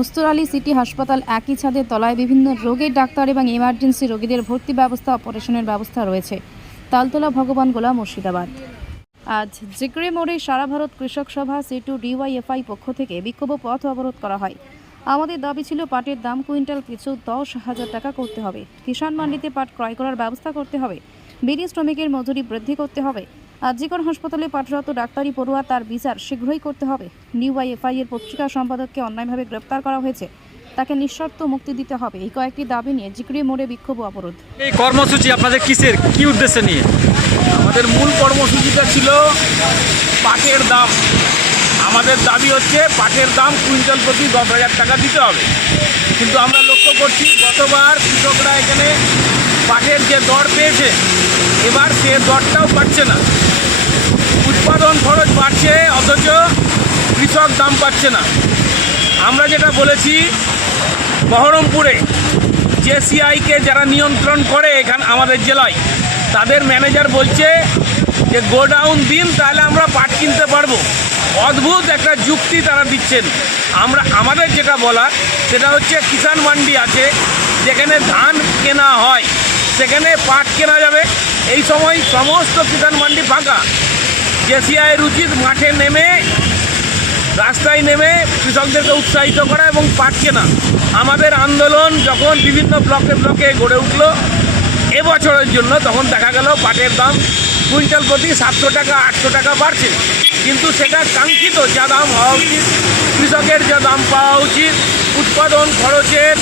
উস্তরালী city হাসপাতাল একই ছাদের তলায় বিভিন্ন রোগের ডাক্তার এবং ইমার্জেন্সি রোগীদের ভর্তি ব্যবস্থা অপারেশনের ব্যবস্থা রয়েছে। তালতলা ভগবান গোলা মুর্শিদাবাদ। আজ জিগড়ে মোড়ে সারা ভারত কৃষক সভা সি টু ডিওয়াইএফআই পক্ষ থেকে বিক্ষোভ পথ অবরোধ করা হয়। আমাদের দাবি ছিল পাটের দাম কুইন্টাল পিছু দশ হাজার টাকা করতে হবে। কিষাণ মান্ডিতে পাট ক্রয় করার ব্যবস্থা করতে হবে। বিড়ি শ্রমিকের মজুরি বৃদ্ধি করতে হবে। আজিকর হাসপাতালে পাঠরত ডাক্তারি পড়ুয়া তার বিচার শীঘ্রই করতে হবে। নিউ আইএফআই এর পত্রিকা সম্পাদককে অন্যায়ভাবে গ্রেপ্তার করা হয়েছে। তাকে নিঃশর্ত মুক্তি দিতে হবে। এই কয়েকটি দাবি নিয়ে জিগড়ি মোড়ে বিক্ষোভ অবরোধ। এই কর্মসূচি আপনাদের কিসের? কি উদ্দেশ্যে নিয়ে? আমাদের মূল কর্মসূচিটা ছিল পাটের দাম। আমাদের দাবি হচ্ছে পাটের দাম কুইন্টাল প্রতি দশ হাজার টাকা দিতে হবে। কিন্তু আমরা লক্ষ্য করছি গতবার কৃষকরা এখানে পাটের যে দর পেয়েছে, এবার সে দরটাও পাচ্ছে না। উৎপাদন খরচ বাড়ছে, অথচ কৃষক দাম পাচ্ছে না। আমরা যেটা বলেছি, বহরমপুরে জেসিআইকে যারা নিয়ন্ত্রণ করে এখানে, আমাদের জেলায়, তাদের ম্যানেজার বলছে যে, গোডাউন দিন, তাহলে আমরা পাট কিনতে পারব। অদ্ভুত একটা যুক্তি তারা দিচ্ছেন। আমরা, আমাদের যেটা বলার, সেটা হচ্ছে, কিষাণ মান্ডি আছে, যেখানে ধান কেনা হয়। সেখানে পাট কেনা যাবে। এই সময় সমস্ত কিষাণ মান্ডি ফাঁকা। জেসিআইয়ের উচিত মাঠে নেমে, রাস্তায় নেমে কৃষকদেরকে উৎসাহিত করা এবং পাট কেনা। আমাদের আন্দোলন যখন বিভিন্ন ব্লকে ব্লকে গড়ে উঠল, এবছরের জন্য তখন দেখা গেল পাটের দাম কুইন্টাল প্রতি সাতশো টাকা, আটশো টাকা বাড়ছে। কিন্তু সেটা কাঙ্ক্ষিত যা দাম হওয়া উচিত, কৃষকের যা দাম পাওয়া উচিত, উৎপাদন খরচের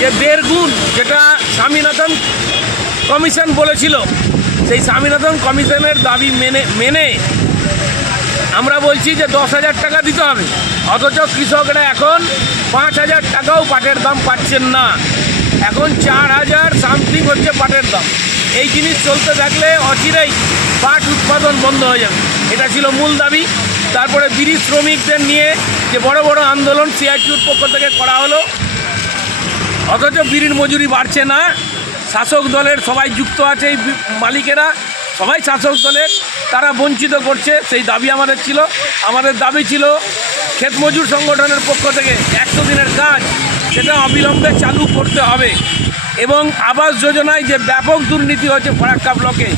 যে দেড় গুণ, যেটা স্বামীনাথন কমিশন বলেছিল, সেই স্বামীনাথন কমিশনের দাবি মেনে মেনে আমরা বলছি যে দশ হাজার টাকা দিতে হবে। অথচ কৃষকরা এখন পাঁচ হাজার টাকাও পাটের দাম পাচ্ছেন না। এখন চার হাজার সামথিং হচ্ছে পাটের দাম। এই জিনিস চলতে থাকলে অচিরেই পাট উৎপাদন বন্ধ হয়ে যাবে। এটা ছিল মূল দাবি। তারপরে বিড়ি শ্রমিকদের নিয়ে যে বড় বড় আন্দোলন সিআইটিউর পক্ষ থেকে করা হলো অথচ বিড়ির মজুরি বাড়ছে না। শাসক দলের সবাই যুক্ত আছে এই মালিকেরা। সবাই শাসক দলের, তারা বঞ্চিত করছে, সেই দাবি আমাদের ছিল। আমাদের দাবি ছিল ক্ষেত মজুর সংগঠনের পক্ষ থেকে একশো দিনের কাজ, সেটা অবিলম্বে চালু করতে হবে। এবং আবাস যোজনায় যে ব্যাপক দুর্নীতি হচ্ছে ফরাক্কা ব্লকে,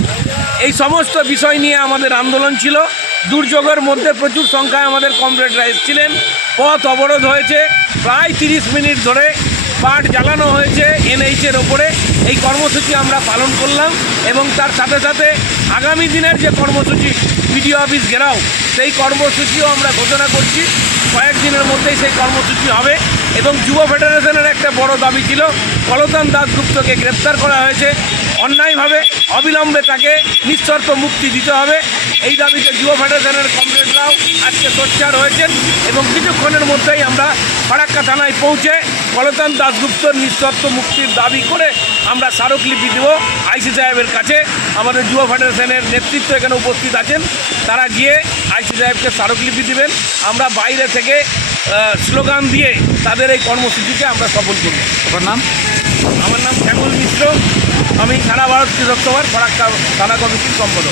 এই সমস্ত বিষয় নিয়ে আমাদের আন্দোলন ছিল। দুর্যোগের মধ্যে প্রচুর সংখ্যায় আমাদের কমরেডরা এসেছিলেন। পথ অবরোধ হয়েছে। প্রায় তিরিশ মিনিট ধরে পাট জ্বালানো হয়েছে এনএইচের ওপরে। এই কর্মসূচি আমরা পালন করলাম এবং তার সাথে সাথে আগামী দিনের যে কর্মসূচি, বিডিও অফিস ঘেরাও, সেই কর্মসূচিও আমরা ঘোষণা করছি। কয়েকদিনের মধ্যেই সেই কর্মসূচি হবে এবং যুব ফেডারেশনের একটা বড় দাবি ছিল কলতান দাসগুপ্তকে গ্রেপ্তার করা হয়েছে। অন্যায়ভাবে, অবিলম্বে তাকে নিঃশর্ত মুক্তি দিতে হবে। এই দাবিতে যুব ফেডারেশনের কমরেডরাও আজকে সোচ্চার হয়েছেন এবং কিছুক্ষণের মধ্যেই আমরা ফারাক্কা থানায় পৌঁছে কলতান দাসগুপ্তর নিঃশর্ত মুক্তির দাবি করে আমরা স্মারকলিপি দেব আইসি সাহেবের কাছে। আমাদের যুব ফেডারেশনের নেতৃত্ব এখানে উপস্থিত আছেন। তারা গিয়ে আইসি সাহেবকে স্মারকলিপি দেবেন। আমরা বাইরে থেকে স্লোগান দিয়ে তাদের এই কর্মসূচিকে আমরা সফল করব। আপনার নাম? আমার নাম শ্যামল মিশ্র। আমি সারা ভারত কৃষক সভার ফরাক্কা থানা কমিটির সম্পাদক।